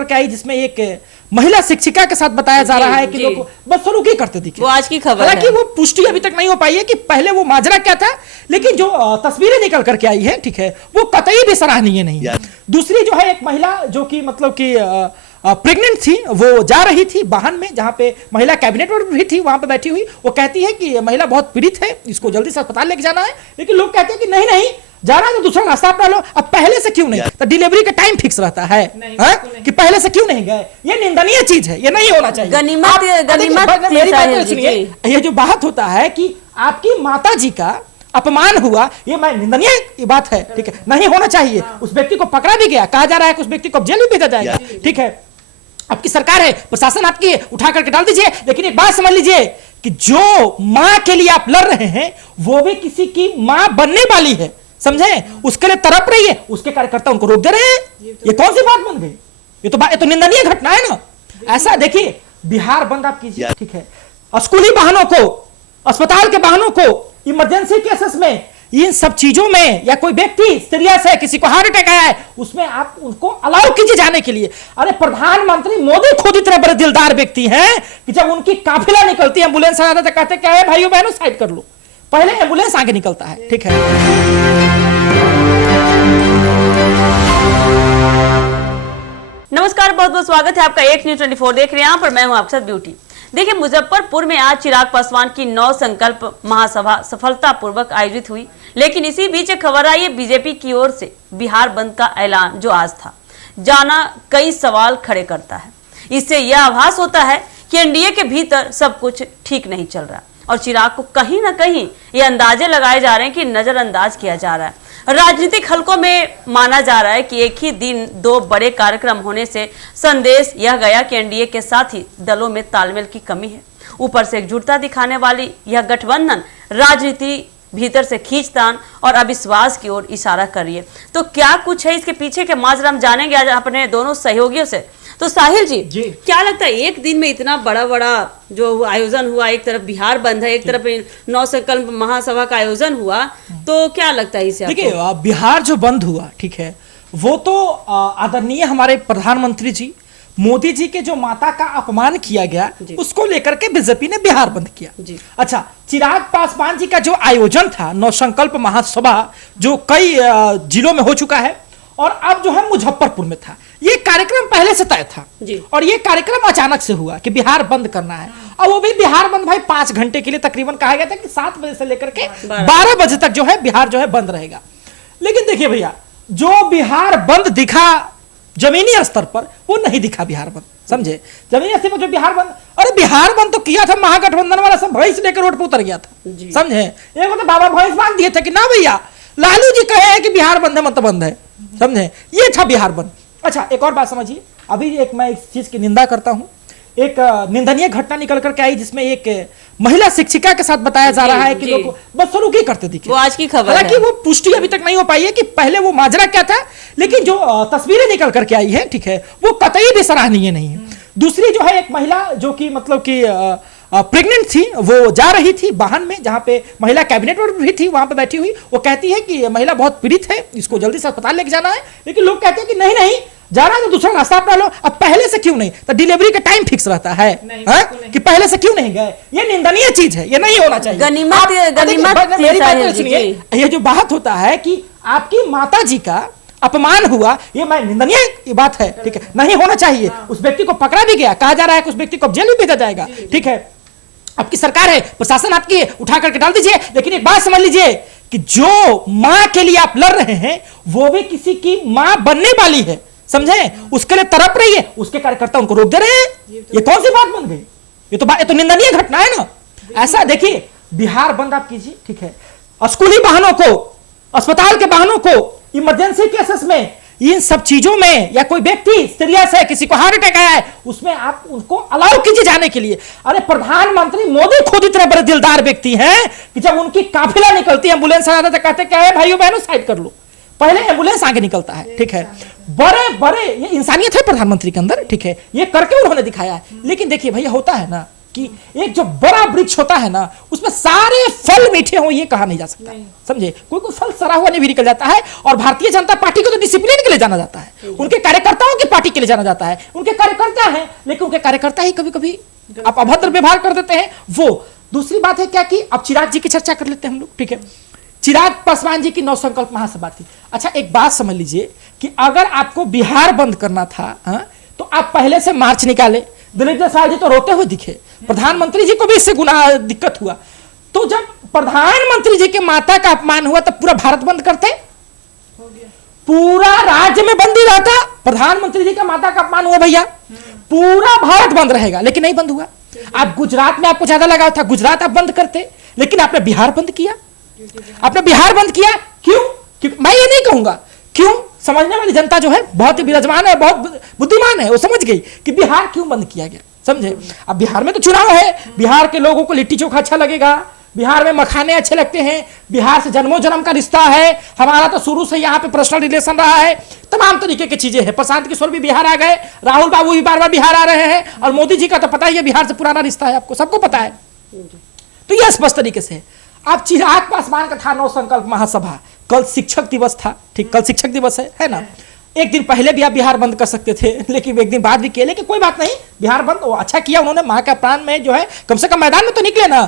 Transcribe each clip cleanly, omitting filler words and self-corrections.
करके आई जिसमें एक महिला शिक्षिका के साथ बताया जा रहा है कि लोग बदसलूकी करते दिखे। वो आज की खबर है। हालांकि वो पुष्टि अभी तक नहीं हो पाई है कि पहले वो माजरा क्या था, लेकिन जो तस्वीरें निकल करके आई है, ठीक है, वो कतई भी सराहनीय नहीं है। दूसरी जो है एक महिला जो कि मतलब कि प्रेग्नेंट थी, वो जा रही थी वाहन में जहां पे महिला कैबिनेट में भी थी, वहां पे बैठी हुई, वो कहती है कि महिला बहुत पीड़ित है, इसको जल्दी से अस्पताल लेके जाना है। लेकिन लोग कहते हैं कि नहीं नहीं जाना है तो दूसरा रास्ता अपना लो। अब पहले से क्यों नहीं, तो डिलीवरी का टाइम फिक्स रहता है कि पहले से क्यों नहीं गए, ये निंदनीय चीज है, ये नहीं होना चाहिए। मेरी बात सुनिए, ये जो बात होता है कि आपकी माता जी का अपमान हुआ, ये मैं निंदनीय बात है, ठीक है, नहीं होना चाहिए। उस व्यक्ति को पकड़ा भी गया, कहा जा रहा है कि उस व्यक्ति को जेल में भेजा जाएगा, ठीक है। आपकी सरकार है, प्रशासन आपकी है, उठा करके डाल दीजिए। लेकिन एक बात समझ लीजिए कि जो मां के लिए आप लड़ रहे हैं वो भी किसी की मां बनने वाली है, समझे, उसके लिए तड़प रही है, उसके कार्यकर्ता उनको रोक दे रहे हैं। ये कौन सी बात बन गई? ये तो निंदनीय घटना है ना। ऐसा देखिए, बिहार बंद आप कीजिए, ठीक है, स्कूली वाहनों को, अस्पताल के वाहनों को, इमरजेंसी केसेस में, इन सब चीजों में, या कोई व्यक्ति सीरियस है, किसी को हार्ट अटैक आया है, उसमें आप उनको अलाउ कीजिए जाने के लिए। अरे प्रधानमंत्री मोदी खुद इतने बड़े दिलदार व्यक्ति हैं कि जब उनकी काफिला निकलती है, एम्बुलेंस आ जाता है, कहते क्या है भाइयों बहनों साइड कर लो, पहले एम्बुलेंस आगे निकलता है, ठीक है। नमस्कार, बहुत बहुत स्वागत है आपका एक न्यूज 24 देख रहे हैं। यहाँ पर मैं हूँ आपके साथ ब्यूटी। देखिए, मुजफ्फरपुर में आज चिराग पासवान की 9 संकल्प महासभा सफलतापूर्वक आयोजित हुई, लेकिन इसी बीच खबर आई है बीजेपी की ओर से बिहार बंद का ऐलान जो आज था, जाना कई सवाल खड़े करता है। इससे यह आभास होता है कि एनडीए के भीतर सब कुछ ठीक नहीं चल रहा और चिराग को कहीं ना कहीं ये अंदाजे लगाए जा रहे हैं कि नजरअंदाज किया जा रहा है। राजनीतिक हलकों में माना जा रहा है कि एक ही दिन 2 बड़े कार्यक्रम होने से संदेश यह गया कि एनडीए के साथ ही दलों में तालमेल की कमी है। ऊपर से एकजुटता दिखाने वाली यह गठबंधन राजनीति भीतर से खींचतान और अविश्वास की ओर इशारा कर रही है। तो क्या कुछ है इसके पीछे के माजरा हम जानेंगे आज अपने दोनों सहयोगियों से। तो साहिल जी, क्या लगता है एक दिन में इतना बड़ा बड़ा जो आयोजन हुआ, एक तरफ बिहार बंद है, एक तरफ 9 संकल्प महासभा का आयोजन हुआ, तो क्या लगता है इसे? देखिए, बिहार जो बंद हुआ, ठीक है, वो तो आदरणीय हमारे प्रधानमंत्री जी मोदी जी के जो माता का अपमान किया गया, उसको लेकर के बीजेपी ने बिहार बंद किया। अच्छा, चिराग पासवान जी का जो आयोजन था 9 संकल्प महासभा, जो कई जिलों में हो चुका है और अब जो है मुजफ्फरपुर में था, ये कार्यक्रम पहले से तय था और ये कार्यक्रम अचानक से हुआ कि बिहार बंद करना है। और वो भी बिहार बंद भाई 5 घंटे के लिए तकरीबन कहा गया था कि 7 बजे से लेकर के 12 बजे तक जो है बिहार जो है बंद रहेगा। लेकिन देखिए भैया, जो बिहार बंद दिखा जमीनी स्तर पर, वो नहीं दिखा बिहार बंद, समझे। जमीनी स्तर पर जो बिहार बंद, अरे बिहार बंद तो किया था महागठबंधन वाला, सब भैंस लेकर रोड पर उतर गया था, समझे। एक तो बाबा भैंस बांध दिए थे कि ना भैया, लालू जी कहे हैं कि बिहार बंद है, मत बंद है, समझे, ये था बिहार बंद। अच्छा, एक और बात समझिए, अभी एक मैं इस चीज की निंदा करता हूं, एक निंदनीय घटना निकल करके आई जिसमें एक महिला शिक्षिका के साथ बताया जा रहा है कि लोग बदसलूकी करते दिखे। वो आज की खबर है। हालांकि वो पुष्टि अभी तक नहीं हो पाई है कि पहले वो माजरा क्या था, लेकिन जो तस्वीरें निकल करके आई है, ठीक है, वो कतई भी सराहनीय नहीं है। दूसरी जो है एक महिला जो कि मतलब कि प्रेग्नेंट थी, वो जा रही थी वाहन में जहां पे महिला कैबिनेट में भी थी, वहां पे बैठी हुई, वो कहती है कि महिला बहुत पीड़ित है, इसको जल्दी से अस्पताल लेके जाना है। लेकिन लोग कहते हैं कि नहीं नहीं जाना है तो दूसरा रास्ता अपना लो। अब पहले से क्यों नहीं, तो डिलीवरी का टाइम फिक्स रहता है कि पहले से क्यों नहीं गए, ये निंदनीय चीज है, ये नहीं होना चाहिए। मेरी बात सुनिए, ये जो बात होता है कि आपकी माता जी का अपमान हुआ, ये मैं निंदनीय बात है, ठीक है, नहीं होना चाहिए। उस व्यक्ति को पकड़ा भी गया, कहा जा रहा है कि उस व्यक्ति को जेल में भेजा जाएगा, ठीक है। आपकी सरकार है, प्रशासन आपकी है, उठा करके डाल दीजिए। लेकिन एक बात समझ लीजिए कि जो मां के लिए आप लड़ रहे हैं वो भी किसी की मां बनने वाली है, समझे, उसके लिए तड़प रही है, उसके कार्यकर्ता उनको रोक दे रहे हैं। ये कौन सी बात बन गई? ये तो निंदनीय घटना है ना। ऐसा देखिए, बिहार बंद आप कीजिए, ठीक है, स्कूली वाहनों को, अस्पताल के वाहनों को, इमरजेंसी केसेस में, इन सब चीजों में, या कोई व्यक्ति सीरियस है, किसी को हार्ट अटैक आया है, उसमें आप उनको अलाउ कीजिए जाने के लिए। अरे प्रधानमंत्री मोदी खुद इतने बड़े दिलदार व्यक्ति हैं कि जब उनकी काफिला निकलती है, एम्बुलेंस आ जाता है, कहते क्या है भाइयों बहनों साइड कर लो, पहले एम्बुलेंस आगे निकलता है, ठीक है। बड़े ये इंसानियत है प्रधानमंत्री के अंदर, ठीक है, ये करके उन्होंने दिखाया है। लेकिन देखिए भैया, होता है ना कि एक जो बड़ा वृक्ष होता है ना, उसमें सारे फल मीठे हो, ये कहा नहीं जा सकता, समझे। कोई कोई फल सड़ा हुआ नहीं भी निकल जाता है। और भारतीय जनता पार्टी को तो डिसिप्लिन के लिए जाना जाता है, उनके कार्यकर्ताओं की पार्टी के लिए जाना जाता है। उनके कार्यकर्ता हैं, लेकिन उनके कार्यकर्ता ही कभी कभी आप अभद्र व्यवहार कर देते हैं। वो दूसरी बात है क्या कि अब चिराग जी की चर्चा कर लेते हैं हम लोग, ठीक है। चिराग पासवान जी की 9 संकल्प महासभा थी। अच्छा, एक बात समझ लीजिए कि अगर आपको बिहार बंद करना था, तो आप पहले से मार्च निकाले। दिलीप जायसवाल जी तो रोते हुए दिखे, प्रधानमंत्री जी को भी इससे गुना दिक्कत हुआ। तो जब प्रधानमंत्री जी के माता का अपमान हुआ तब पूरा भारत बंद करते, पूरा राज्य में बंदी रहता। प्रधानमंत्री जी का माता का अपमान हुआ भैया, पूरा भारत बंद रहेगा, लेकिन नहीं बंद हुआ। आप गुजरात में आपको ज्यादा लगाव था, गुजरात आप बंद करते, लेकिन आपने बिहार बंद किया। आपने बिहार बंद किया क्यों? मैं ये नहीं कहूंगा क्यों, समझने वाली जनता जो है बहुत ही विराजमान है, बहुत बुद्धिमान है, वो समझ गई कि बिहार क्यों बंद किया गया, समझे। अब बिहार में तो चुनाव है, बिहार के लोगों को लिट्टी चोखा अच्छा लगेगा, बिहार में मखाने अच्छे लगते हैं, बिहार से जन्मों जन्म का रिश्ता है हमारा, तो शुरू से यहाँ पे पर्सनल रिलेशन रहा है, तमाम तरीके की चीजें हैं। प्रशांत किशोर भी बिहार आ गए, राहुल बाबू भी बार बार बिहार आ रहे हैं, और मोदी जी का तो पता ही है बिहार से पुराना रिश्ता है, आपको सबको पता है। तो यह स्पष्ट तरीके से अब चिराग पासवान का था 9 संकल्प महासभा। कल शिक्षक दिवस था, ठीक, कल शिक्षक दिवस है ना। एक दिन पहले भी आप बिहार बंद कर सकते थे, लेकिन एक दिन बाद भी किए, लेकिन कोई बात नहीं, बिहार बंद वो अच्छा किया उन्होंने। माँ का प्राण में जो है कम से कम मैदान में तो निकले ना,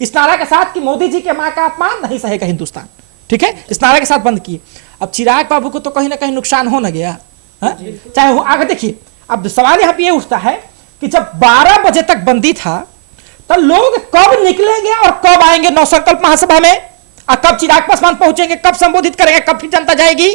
इस नारा के साथ कि मोदी जी के माँ का अपमान नहीं सहेगा हिंदुस्तान, ठीक है, इस नारे के साथ बंद किए। अब चिराग बाबू को तो कहीं ना कहीं नुकसान हो न गया, चाहे वो आगे देखिए। अब सवाल यहाँ पे ये उठता है कि जब 12 बजे तक बंदी था, तो लोग कब निकलेंगे और कब आएंगे 9 संकल्प महासभा में, और कब चिराग पासवान पहुंचेंगे, कब संबोधित करेंगे, कब फिर जनता जाएगी।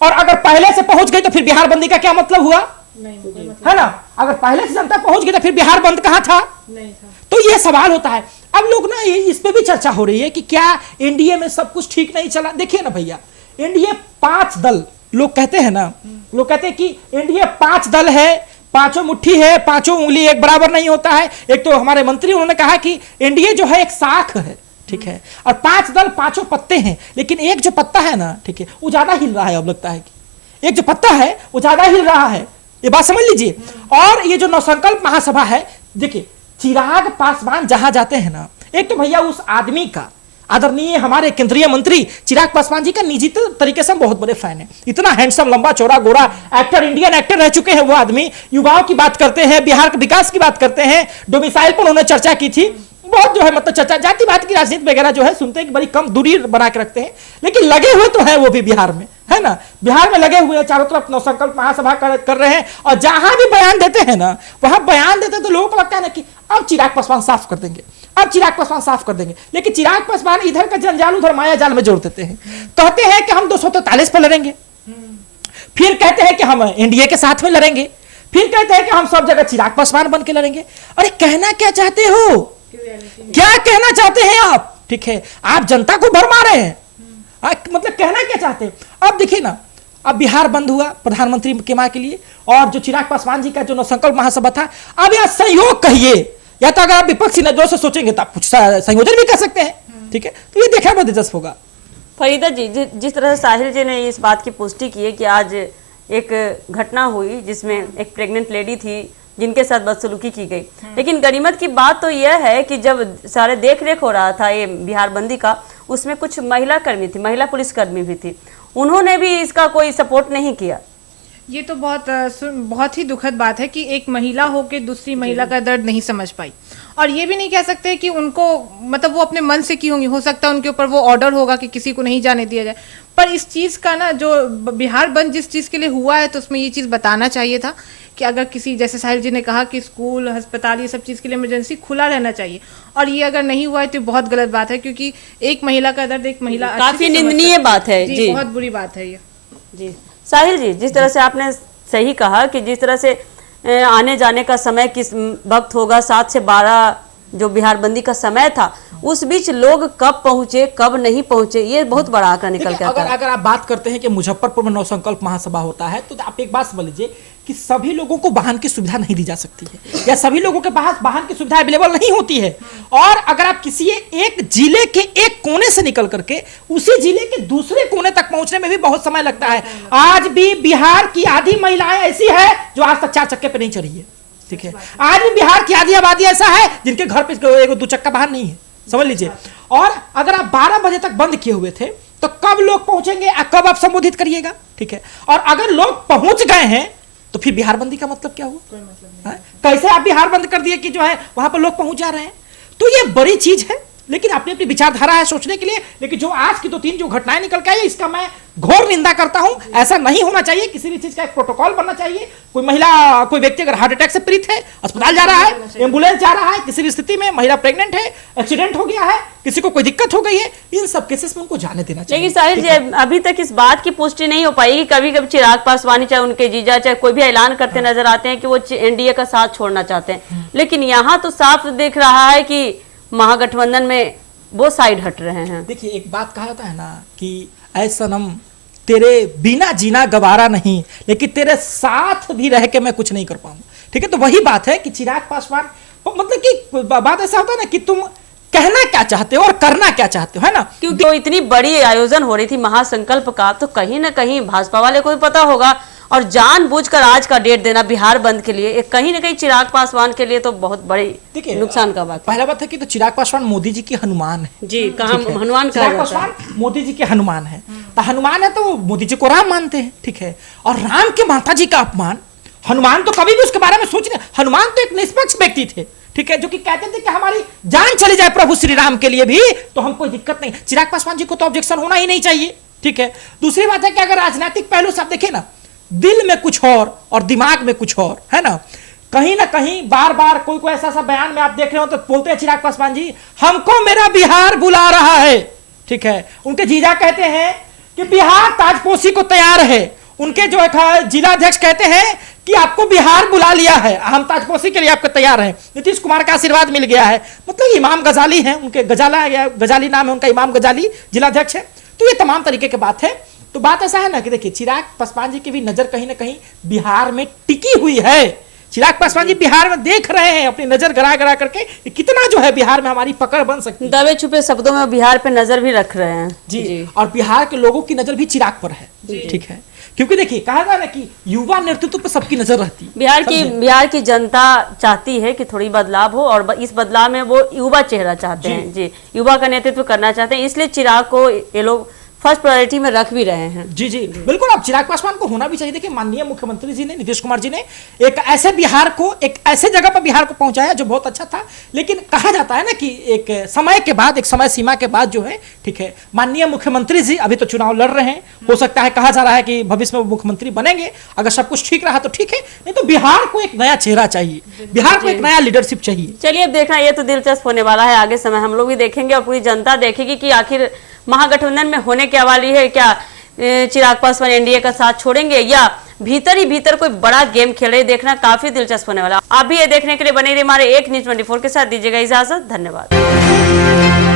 और अगर पहले से पहुंच गई तो फिर बिहार बंदी का क्या मतलब हुआ, है ना। अगर पहले से जनता पहुंच गई तो फिर बिहार बंद कहां था, नहीं था। तो ये सवाल होता है। अब लोग ना इस पे भी चर्चा हो रही है कि क्या एनडीए में सब कुछ ठीक नहीं चला। देखिए ना भैया, एनडीए 5 दल, लोग कहते हैं ना, लोग कहते हैं कि एनडीए 5 दल है, पांचों मुट्ठी है, पांचों उंगली एक बराबर नहीं होता है। एक तो हमारे मंत्री उन्होंने कहा कि एनडीए जो है एक शाख है, ठीक है, और 5 दल 5 पत्ते हैं, लेकिन एक जो पत्ता है ना, ठीक है, वो ज्यादा हिल रहा है। अब लगता है कि एक जो पत्ता है वो ज्यादा हिल रहा है, ये बात समझ लीजिए। और ये जो 9 संकल्प महासभा है, देखिए चिराग पासवान जहां जाते हैं ना, एक तो भैया उस आदमी का, आदरणीय हमारे केंद्रीय मंत्री चिराग पासवान जी का निजी तरीके से हम बहुत बड़े फैन हैं। इतना हैंडसम, लंबा चौड़ा, गोरा एक्टर, इंडियन एक्टर रह चुके हैं वो आदमी। युवाओं की बात करते हैं, बिहार के विकास की बात करते हैं, डोमिसाइल पर उन्होंने चर्चा की थी, बहुत जो है मतलब चर्चा, जातिवाद की राजनीति वगैरह जो है सुनते हैं कि बड़ी कम दूरी बना के रखते हैं, लेकिन लगे हुए तो है वो भी बिहार में, है ना। बिहार में लगे हुए हैं, चारों तरफ 9 संकल्प महासभा कर रहे हैं, और जहां भी बयान देते हैं ना, वहां बयान देते तो लोगों को लगता है ना कि अब चिराग पासवान साफ कर देंगे, अब चिराग पासवान साफ कर देंगे। लेकिन चिराग पासवान इधर का जंजाल उधर माया जाल में जोड़ देते हैं। कहते हैं कि हम 243 पर लड़ेंगे, फिर कहते हैं कि हम एनडीए के साथ में लड़ेंगे, फिर कहते हैं कि हम सब जगह चिराग पासवान बन के लड़ेंगे। अरे कहना क्या चाहते हो, क्या कहना चाहते हैं आप, ठीक है, आप जनता को भरमा रहे हैं, मतलब कहना क्या चाहते हैं। अब देखिए ना, अब बिहार बंद हुआ प्रधानमंत्री के मां के लिए, और जो चिराग पासवान जी का जो 9 संकल्प महासभा था, अब यह संयोग कहिए, या तो अगर आप विपक्षी नजरों से सोचेंगे तो आप कुछ संयोजन भी कह सकते हैं, ठीक है। तो ये देखना बहुत दिलचस्प होगा। फरीदा जी, जिस तरह से साहिल जी ने इस बात की पुष्टि की है कि आज एक घटना हुई जिसमें एक प्रेग्नेंट लेडी थी जिनके साथ बदसलूकी की गई, लेकिन गनीमत की बात तो यह है कि जब सारे देख रेख हो रहा था ये बिहार बंदी का, उसमें कुछ महिला कर्मी थी, महिला पुलिसकर्मी भी थी, उन्होंने भी इसका कोई सपोर्ट नहीं किया। ये तो बहुत ही दुखद बात है कि एक महिला होकर दूसरी महिला का दर्द नहीं समझ पाई। और ये भी नहीं कह सकते कि उनको, मतलब वो अपने मन से की होंगी, हो सकता है उनके ऊपर वो ऑर्डर होगा कि किसी को नहीं जाने दिया जाए। पर इस चीज़ का ना, जो बिहार बंद जिस चीज़ के लिए हुआ है, तो उसमें ये चीज़ बताना चाहिए था कि अगर किसी, जैसे साहिल जी ने कहा कि स्कूल, अस्पताल, ये सब चीज़ के लिए इमरजेंसी खुला रहना चाहिए, और ये अगर नहीं हुआ है तो बहुत गलत बात है, क्योंकि एक महिला का दर्द एक महिला काफी निंदनीय बात है जी, बहुत बुरी बात है ये जी। साहिल जी, जिस तरह से आपने सही कहा कि जिस तरह से आने जाने का समय किस वक्त होगा, 7 से 12 जो बिहार बंदी का समय था, उस बीच लोग कब पहुंचे कब नहीं पहुंचे, ये बहुत बड़ा आंकड़ा निकल के आता है। अगर आप बात करते हैं कि मुजफ्फरपुर में 9 संकल्प महासभा होता है, तो आप एक बात समझ लीजिए कि सभी लोगों को वाहन की सुविधा नहीं दी जा सकती है, या सभी लोगों के पास वाहन की सुविधा अवेलेबल नहीं होती है। और अगर आप किसी एक जिले के एक कोने से निकल करके उसी जिले के दूसरे कोने तक पहुंचने में भी बहुत समय लगता है। आज भी बिहार की आधी महिलाएं ऐसी है जो आज तक 4 चक्के पे नहीं चढ़ी है, ठीक है। आज भी बिहार की आधी आबादी ऐसा है जिनके घर पे एक दो चक्का वाहन नहीं है, समझ लीजिए। और अगर आप 12 बजे तक बंद किए हुए थे तो कब लोग पहुंचेंगे, कब आप संबोधित करिएगा, ठीक है। और अगर लोग पहुंच गए हैं तो फिर बिहार बंदी का मतलब क्या हुआ? कोई मतलब नहीं। कैसे आप बिहार बंद कर दिए कि जो है वहां पर लोग पहुंच जा रहे हैं? तो ये बड़ी चीज है, लेकिन अपनी अपनी विचारधारा है सोचने के लिए। लेकिन जो आज की 2-3 जो घटनाएं निकल के आई, इसका मैं घोर निंदा करता हूं। ऐसा नहीं होना चाहिए, किसी भी चीज का एक प्रोटोकॉल बनना चाहिए। कोई महिला, कोई व्यक्ति अगर हार्ट अटैक से पीड़ित है, अस्पताल जा रहा है, एम्बुलेंस जा रहा है, किसी भी स्थिति में महिला प्रेग्नेंट है, एक्सीडेंट हो गया है, किसी को कोई दिक्कत हो गई है, इन सब केसेस में उनको जाने देना चाहिए। लेकिन साहिल जी, अभी तक इस बात की पुष्टि नहीं हो पाई कि कभी कभी चिराग पासवान चाहे उनके जीजा चाहे कोई भी ऐलान करते नजर आते हैं कि वो एनडीए का साथ छोड़ना चाहते हैं, लेकिन यहाँ तो साफ दिख रहा है कि महागठबंधन में वो साइड हट रहे हैं। देखिए, एक बात कहा जाता है ना कि ऐ सनम तेरे बिना जीना गवारा नहीं, लेकिन तेरे साथ भी रह के मैं कुछ नहीं कर पाऊंगा, ठीक है। तो वही बात है कि चिराग पासवान, मतलब कि बात ऐसा होता है ना कि तुम कहना क्या चाहते हो और करना क्या चाहते हो, है ना। क्योंकि तो इतनी बड़ी आयोजन हो रही थी महासंकल्प का, तो कहीं ना कहीं भाजपा वाले को भी पता होगा, और जानबूझकर आज का डेट देना बिहार बंद के लिए कहीं ना कहीं चिराग पासवान के लिए तो बहुत बड़ी नुकसान का बात है। पहला बात है कि तो चिराग पासवान मोदी जी की हनुमान है जी, कहाँ हनुमान चिराग पासवान मोदी जी के हनुमान है। तो हनुमान है तो मोदी जी को राम मानते हैं, ठीक है। और राम के माता जी का अपमान, हनुमान तो कभी भी उसके बारे में सोच नहीं। हनुमान तो एक निष्पक्ष व्यक्ति थे, ठीक है, जो कि कहते थे कि हमारी जान चली जाए प्रभु श्री राम के लिए भी तो हम कोई दिक्कत नहीं। चिराग पासवान जी को तो ऑब्जेक्शन होना ही नहीं चाहिए, ठीक है। दूसरी बात है कि अगर राजनीतिक पहलू से आप देखें ना, दिल में कुछ और दिमाग में कुछ और, है ना। कहीं ना कहीं बार बार कोई कोई ऐसा बयान में आप देख रहे हो तो बोलते हैं चिराग पासवान जी हमको मेरा बिहार बुला रहा है, ठीक है। उनके जीजा कहते हैं कि बिहार ताजपोशी को तैयार है। उनके जो है जिलाध्यक्ष कहते हैं कि आपको बिहार बुला लिया है, हम ताजपोशी के लिए आपको तैयार हैं। नीतीश कुमार का आशीर्वाद मिल गया है। मतलब इमाम गजाली हैं उनके, गजाली नाम है उनका, इमाम गजाली जिलाध्यक्ष है। तो ये तमाम तरीके की बात है। तो बात ऐसा है ना कि देखिए, चिराग पासवान जी की भी नजर कहीं ना कहीं बिहार में टिकी हुई है। चिराग पासवान जी बिहार में देख रहे हैं, अपनी नजर गड़ा गड़ा करके कि कितना जो है बिहार में हमारी पकड़ बन सकती है। दबे छुपे शब्दों में बिहार पे नजर भी रख रहे हैं जी। और बिहार के लोगों की नजर भी चिराग पर है, ठीक है। क्योंकि देखिए, कहा था ना कि युवा नेतृत्व पर सबकी नजर रहती है। बिहार की जनता चाहती है कि थोड़ी बदलाव हो, और इस बदलाव में वो युवा चेहरा चाहते हैं जी, युवा का नेतृत्व करना चाहते हैं। इसलिए चिराग को ये लोग फर्स्ट प्रायोरिटी में रख भी रहे हैं। जी जी बिल्कुल। अब चिराग पासवान को होना भी चाहिए। देखिए, माननीय मुख्यमंत्री जी ने, नीतीश कुमार जी ने एक ऐसे बिहार को, एक ऐसे जगह पर बिहार को पहुंचाया जो बहुत अच्छा था। लेकिन कहा जाता है ना कि एक समय के बाद, एक समय सीमा के बाद जो है, ठीक है, माननीय मुख्यमंत्री जी अभी तो चुनाव लड़ रहे हैं, हो सकता है, कहा जा रहा है कि भविष्य में वो मुख्यमंत्री बनेंगे। अगर सब कुछ ठीक रहा तो ठीक है, नहीं तो बिहार को एक नया चेहरा चाहिए, बिहार को एक नया लीडरशिप चाहिए। चलिए, अब देखना ये तो दिलचस्प होने वाला है। आगे समय हम लोग भी देखेंगे और पूरी जनता देखेगी कि आखिर महागठबंधन में होने क्या वाली है। क्या चिराग पासवान एनडीए का साथ छोड़ेंगे या भीतर ही भीतर कोई बड़ा गेम खेल रहे, देखना काफी दिलचस्प होने वाला। आप भी ये देखने के लिए बने रहिए हमारे एक न्यूज़ 24 के साथ। दीजिएगा इजाजत, धन्यवाद।